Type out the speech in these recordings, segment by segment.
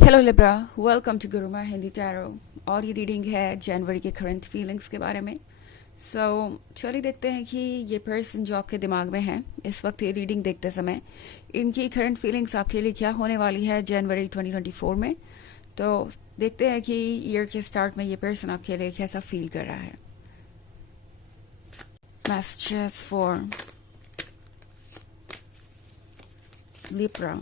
Hello Libra, welcome to Guruma Hindi tarot. और ये reading है जनवरी के करंट फीलिंग्स के बारे में। चलिए देखते हैं कि ये पर्सन जो आपके दिमाग में है इस वक्त ये रीडिंग देखते समय इनकी करंट फीलिंग्स आपके लिए क्या होने वाली है जनवरी 2024 में। तो देखते हैं कि ईयर के स्टार्ट में ये पर्सन आपके लिए कैसा फील कर रहा है। Messages for Libra.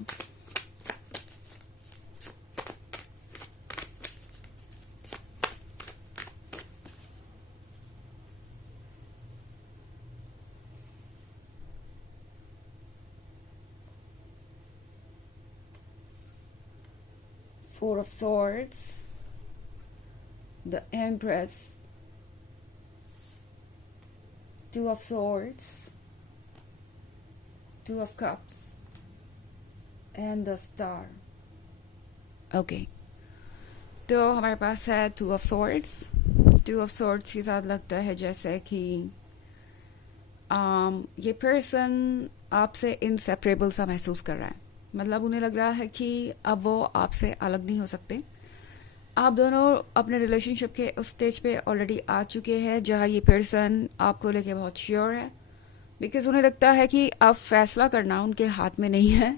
Four of Swords, the Empress, Two of Swords, Two of Cups, and the Star. Okay. तो हमारे पास है two of swords. Two of swords के साथ लगता है जैसे कि ये पर्सन आपसे इनसेपरेबल सा महसूस कर रहा है। मतलब उन्हें लग रहा है कि अब वो आपसे अलग नहीं हो सकते। आप दोनों अपने रिलेशनशिप के उस स्टेज पे ऑलरेडी आ चुके हैं जहाँ ये पर्सन आपको लेके बहुत श्योर है। बिकॉज उन्हें लगता है कि अब फैसला करना उनके हाथ में नहीं है।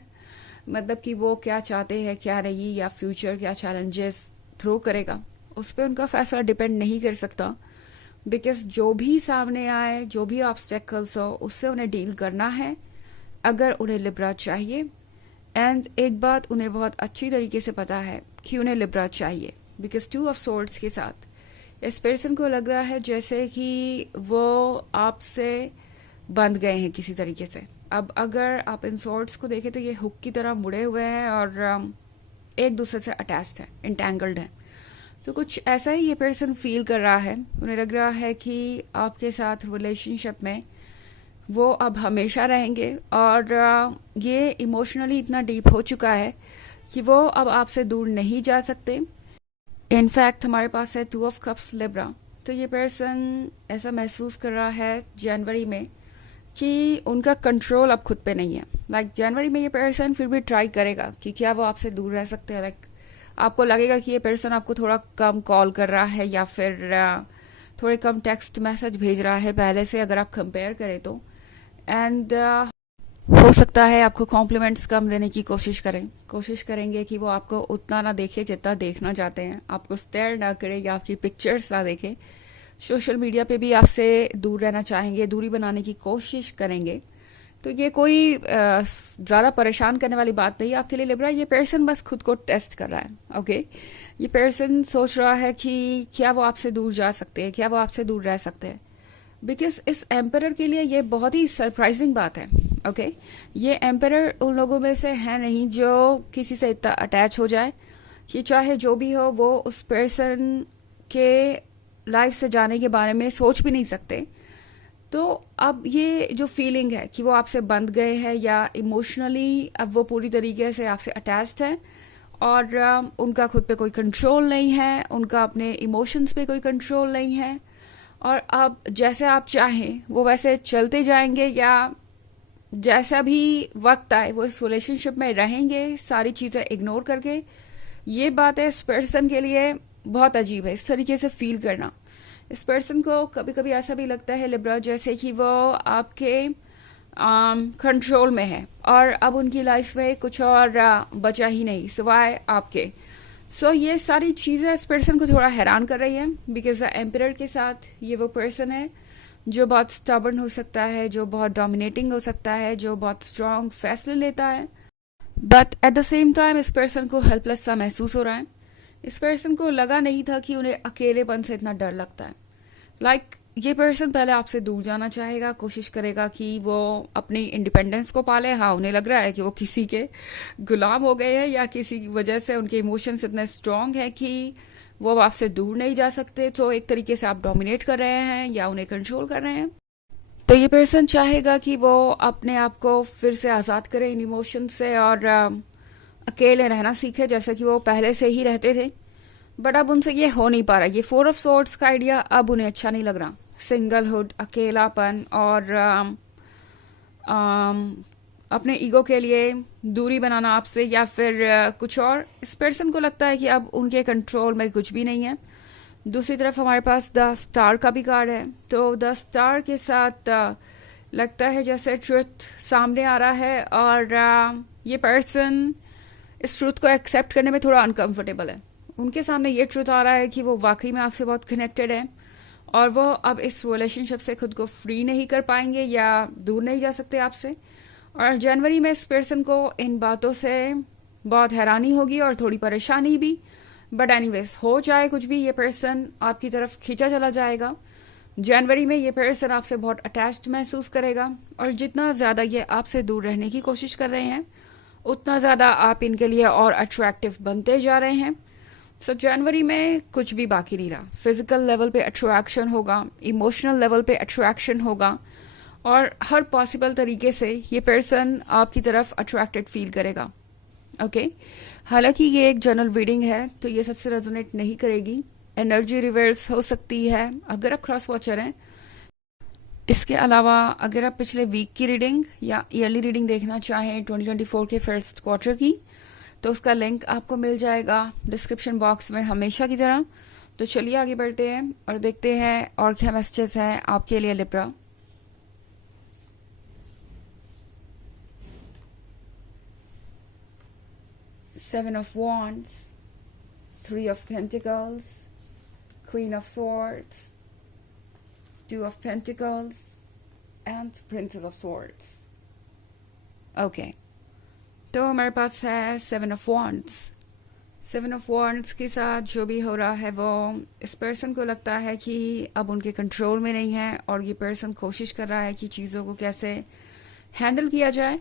मतलब कि वो क्या चाहते हैं क्या नहीं, या फ्यूचर क्या चैलेंजेस थ्रो करेगा उस पर उनका फैसला डिपेंड नहीं कर सकता। बिकॉज जो भी सामने आए, जो भी ऑब्स्टेकल्स हो, उससे उन्हें डील करना है अगर उन्हें लिब्रा चाहिए। एंड एक बात उन्हें बहुत अच्छी तरीके से पता है कि उन्हें लिब्रा चाहिए। बिकॉज टू ऑफ सोर्ड्स के साथ इस पर्सन को लग रहा है जैसे कि वो आपसे बंध गए हैं किसी तरीके से। अब अगर आप इन सोर्ड्स को देखें तो ये हुक की तरह मुड़े हुए हैं और एक दूसरे से अटैच्ड है, इंटेंगल्ड है। तो कुछ ऐसा ही ये पर्सन फील कर रहा है। उन्हें लग रहा है कि आपके साथ रिलेशनशिप में वो अब हमेशा रहेंगे और ये इमोशनली इतना डीप हो चुका है कि वो अब आपसे दूर नहीं जा सकते। इनफैक्ट हमारे पास है टू ऑफ कप्स लिब्रा। तो ये पर्सन ऐसा महसूस कर रहा है जनवरी में कि उनका कंट्रोल अब खुद पे नहीं है। लाइक जनवरी में ये पर्सन फिर भी ट्राई करेगा कि क्या वो आपसे दूर रह सकते हैं। लाइक आपको लगेगा कि ये पर्सन आपको थोड़ा कम कॉल कर रहा है या फिर थोड़े कम टेक्स्ट मैसेज भेज रहा है पहले से, अगर आप कंपेयर करें तो। एंड हो सकता है आपको कॉम्प्लीमेंट्स कम देने की कोशिश करेंगे कि वो आपको उतना ना देखे जितना देखना चाहते हैं, आपको स्टेयर ना करे या आपकी पिक्चर्स ना देखे। सोशल मीडिया पे भी आपसे दूर रहना चाहेंगे, दूरी बनाने की कोशिश करेंगे। तो ये कोई ज़्यादा परेशान करने वाली बात नहीं है आपके लिए लिब्रा। ये पर्सन बस खुद को टेस्ट कर रहा है। ओके, ये पर्सन सोच रहा है कि क्या वो आपसे दूर जा सकते हैं, क्या वो आपसे दूर रह सकते हैं। बिकॉज इस एम्परर के लिए ये बहुत ही सरप्राइजिंग बात है। ओके, ये एम्परर उन लोगों में से है नहीं जो किसी से इतना अटैच हो जाए कि चाहे जो भी हो वो उस पर्सन के लाइफ से जाने के बारे में सोच भी नहीं सकते। तो अब ये जो फीलिंग है कि वो आपसे बंध गए हैं या इमोशनली अब वो पूरी तरीके से आपसे अटैच्ड है और उनका खुद पे कोई कंट्रोल नहीं है, उनका अपने इमोशंस पे कोई कंट्रोल नहीं है। और अब जैसे आप चाहें वो वैसे चलते जाएंगे या जैसा भी वक्त आए वो इस रिलेशनशिप में रहेंगे, सारी चीज़ें इग्नोर करके। ये बात है इस पर्सन के लिए बहुत अजीब है इस तरीके से फील करना। इस पर्सन को कभी कभी ऐसा भी लगता है लिब्रा जैसे कि वो आपके कंट्रोल में है और अब उनकी लाइफ में कुछ और बचा ही नहीं सिवाय आपके। ये सारी चीज़ें इस पर्सन को थोड़ा हैरान कर रही है। बिकॉज एम्परर के साथ ये वो पर्सन है जो बहुत स्टबर्न हो सकता है, जो बहुत डोमिनेटिंग हो सकता है, जो बहुत स्ट्रांग फैसले लेता है। But at the same time इस पर्सन को हेल्पलेस सा महसूस हो रहा है। इस पर्सन को लगा नहीं था कि उन्हें अकेलेपन से इतना डर लगता है। लाइक ये पर्सन पहले आपसे दूर जाना चाहेगा, कोशिश करेगा कि वो अपनी इंडिपेंडेंस को पाले। हाँ, उन्हें लग रहा है कि वो किसी के गुलाम हो गए हैं या किसी की वजह से उनके इमोशंस इतने स्ट्रांग है कि वो अब आपसे दूर नहीं जा सकते। तो एक तरीके से आप डोमिनेट कर रहे हैं या उन्हें कंट्रोल कर रहे हैं। तो ये पर्सन चाहेगा कि वो अपने आप को फिर से आज़ाद करे इन इमोशन से और अकेले रहना सीखे जैसा कि वो पहले से ही रहते थे। बट अब उनसे ये हो नहीं पा रहा। ये फोर ऑफ सोर्ड्स का आइडिया अब उन्हें अच्छा नहीं लग रहा। सिंगलहुड, अकेलापन और अपने ईगो के लिए दूरी बनाना आपसे, या फिर कुछ और। इस पर्सन को लगता है कि अब उनके कंट्रोल में कुछ भी नहीं है। दूसरी तरफ हमारे पास द स्टार का भी कार्ड है। तो द स्टार के साथ लगता है जैसे ट्रुथ सामने आ रहा है, और ये पर्सन इस ट्रुथ को एक्सेप्ट करने में थोड़ा अनकंफर्टेबल है। उनके सामने ये ट्रुथ आ रहा है कि वो वाकई में आपसे बहुत कनेक्टेड है, और वो अब इस रिलेशनशिप से खुद को फ्री नहीं कर पाएंगे या दूर नहीं जा सकते आपसे। और जनवरी में इस पर्सन को इन बातों से बहुत हैरानी होगी और थोड़ी परेशानी भी। बट एनीवेज, हो जाए कुछ भी, ये पर्सन आपकी तरफ खींचा चला जाएगा। जनवरी में ये पर्सन आपसे बहुत अटैच्ड महसूस करेगा, और जितना ज़्यादा ये आपसे दूर रहने की कोशिश कर रहे हैं उतना ज़्यादा आप इनके लिए और अट्रैक्टिव बनते जा रहे हैं। सो जनवरी में कुछ भी बाकी नहीं रहा। फिजिकल लेवल पे अट्रैक्शन होगा, इमोशनल लेवल पे अट्रैक्शन होगा, और हर पॉसिबल तरीके से ये पर्सन आपकी तरफ अट्रैक्टेड फील करेगा। ओके हालांकि ये एक जनरल रीडिंग है, तो ये सबसे रेजोनेट नहीं करेगी। एनर्जी रिवर्स हो सकती है अगर आप क्रॉस वॉचर हैं। इसके अलावा अगर आप पिछले वीक की रीडिंग या ईयरली रीडिंग देखना चाहें 2024 के फर्स्ट क्वार्टर की, तो उसका लिंक आपको मिल जाएगा डिस्क्रिप्शन बॉक्स में हमेशा की तरह। तो चलिए आगे बढ़ते हैं और देखते हैं और क्या मैसेजेस हैं आपके लिए Libra. Seven of Wands, Three of Pentacles, Queen of Swords, Two of Pentacles, and Princess of Swords. Okay, तो हमारे पास है seven of wands. Seven of wands के साथ जो भी हो रहा है वो इस पर्सन को लगता है कि अब उनके कंट्रोल में नहीं है, और ये पर्सन कोशिश कर रहा है कि चीज़ों को कैसे हैंडल किया जाए।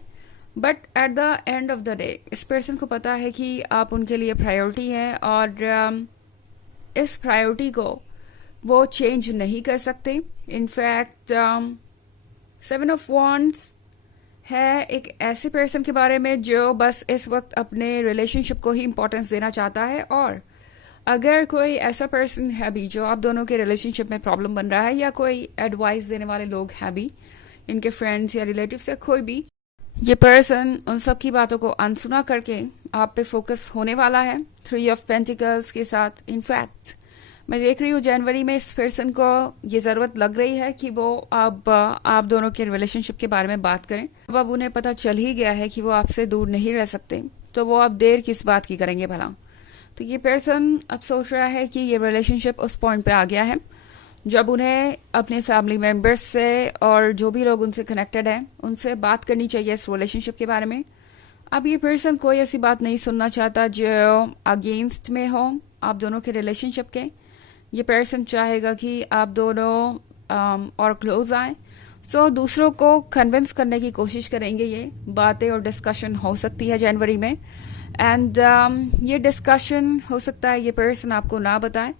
But at the end of the day इस पर्सन को पता है कि आप उनके लिए प्रायोरिटी हैं, और इस प्रायोरिटी को वो चेंज नहीं कर सकते। इनफैक्ट सेवन ऑफ वॉन्ड्स है एक ऐसे पर्सन के बारे में जो बस इस वक्त अपने रिलेशनशिप को ही इम्पोर्टेंस देना चाहता है। और अगर कोई ऐसा पर्सन है भी जो आप दोनों के रिलेशनशिप में प्रॉब्लम बन रहा है, या कोई एडवाइस देने वाले लोग हैं भी, इनके फ्रेंड्स या रिलेटिव्स या कोई भी, ये पर्सन उन सब की बातों को अनसुना करके आप पे फोकस होने वाला है। थ्री ऑफ पेंटिकल्स के साथ इनफैक्ट मैं देख रही हूँ जनवरी में इस पर्सन को ये जरूरत लग रही है कि वो अब आप दोनों के रिलेशनशिप के बारे में बात करें। अब उन्हें पता चल ही गया है कि वो आपसे दूर नहीं रह सकते, तो वो अब देर किस बात की करेंगे भला। तो ये पर्सन अब सोच रहा है कि ये रिलेशनशिप उस पॉइंट पे आ गया है जब उन्हें अपने फैमिली मेंबर्स से और जो भी लोग उनसे कनेक्टेड हैं उनसे बात करनी चाहिए इस रिलेशनशिप के बारे में। अब ये पर्सन कोई ऐसी बात नहीं सुनना चाहता जो अगेंस्ट में हो आप दोनों के रिलेशनशिप के। ये पर्सन चाहेगा कि आप दोनों और क्लोज आए। सो दूसरों को कन्विंस करने की कोशिश करेंगे। ये बातें और डिस्कशन हो सकती है जनवरी में, एंड ये डिस्कशन हो सकता है ये पर्सन आपको ना बताए,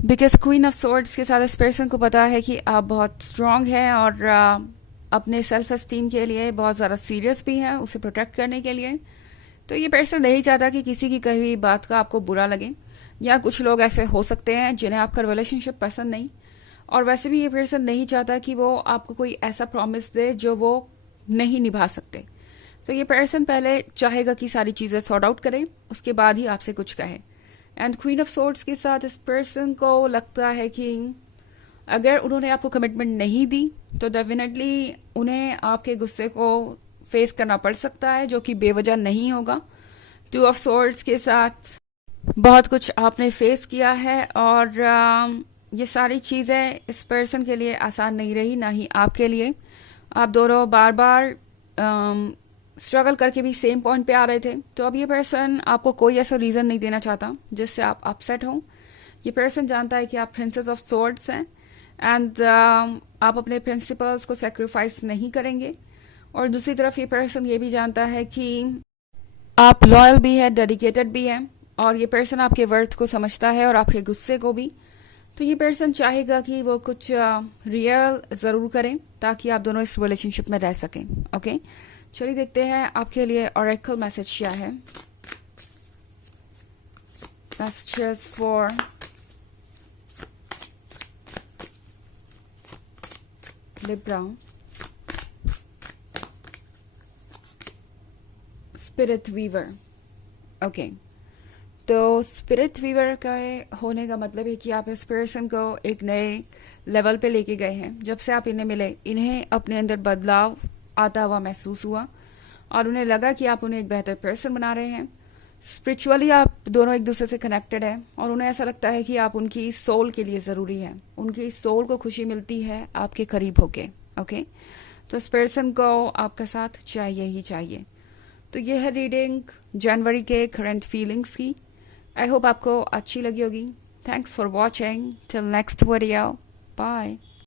बिकॉज क्वीन ऑफ सोर्ड्स के साथ इस पर्सन को पता है कि आप बहुत स्ट्रांग हैं और अपने सेल्फ एस्टीम के लिए बहुत ज़्यादा सीरियस भी हैं उसे प्रोटेक्ट करने के लिए। तो ये पर्सन नहीं चाहता कि किसी की कही हुई बात का आपको बुरा लगे, या कुछ लोग ऐसे हो सकते हैं जिन्हें आपका रिलेशनशिप पसंद नहीं, और वैसे भी ये पर्सन नहीं चाहता कि वो आपको कोई ऐसा प्रॉमिस दे जो वो नहीं निभा सकते। तो ये पर्सन पहले चाहेगा कि सारी चीज़ें सॉर्ट आउट करे, उसके बाद ही आपसे कुछ कहे। एंड क्वीन ऑफ सोर्ड्स के साथ इस पर्सन को लगता है कि अगर उन्होंने आपको कमिटमेंट नहीं दी तो डेफिनेटली उन्हें आपके गुस्से को फेस करना पड़ सकता है, जो कि बेवजह नहीं होगा। टू ऑफ सोर्ड्स के साथ बहुत कुछ आपने फेस किया है, और ये सारी चीज़ें इस पर्सन के लिए आसान नहीं रही, ना ही आपके लिए। आप दोनों बार बार स्ट्रगल करके भी सेम पॉइंट पे आ रहे थे। तो अब ये पर्सन आपको कोई ऐसा रीज़न नहीं देना चाहता जिससे आप अपसेट हो। ये पर्सन जानता है कि आप प्रिंसेस ऑफ सोर्ड्स हैं, एंड आप अपने प्रिंसिपल्स को सेक्रीफाइस नहीं करेंगे। और दूसरी तरफ ये पर्सन ये भी जानता है कि आप लॉयल भी है, डेडिकेटेड भी हैं, और ये पर्सन आपके वर्थ को समझता है और आपके गुस्से को भी। तो ये पर्सन चाहेगा कि वो कुछ रियल ज़रूर करें ताकि आप दोनों इस रिलेशनशिप में रह सकें। ओके चलिए देखते हैं आपके लिए ऑरेकल मैसेज क्या है। Messages for Libra, spirit weaver. Okay, तो स्पिरिट वीवर का होने का मतलब है कि आप इस पर्सन को एक नए लेवल पे लेके गए हैं। जब से आप इन्हें मिले, इन्हें अपने अंदर बदलाव आता हुआ महसूस हुआ और उन्हें लगा कि आप उन्हें एक बेहतर पर्सन बना रहे हैं। स्पिरिचुअली आप दोनों एक दूसरे से कनेक्टेड है और उन्हें ऐसा लगता है कि आप उनकी सोल के लिए ज़रूरी है। उनकी सोल को खुशी मिलती है आपके करीब होके। ओके, तो इस पर्सन को आपका साथ चाहिए ही चाहिए। तो ये है रीडिंग जनवरी के करंट फीलिंग्स की। आई होप आपको अच्छी लगी होगी। Thanks for watching. Till next video, bye.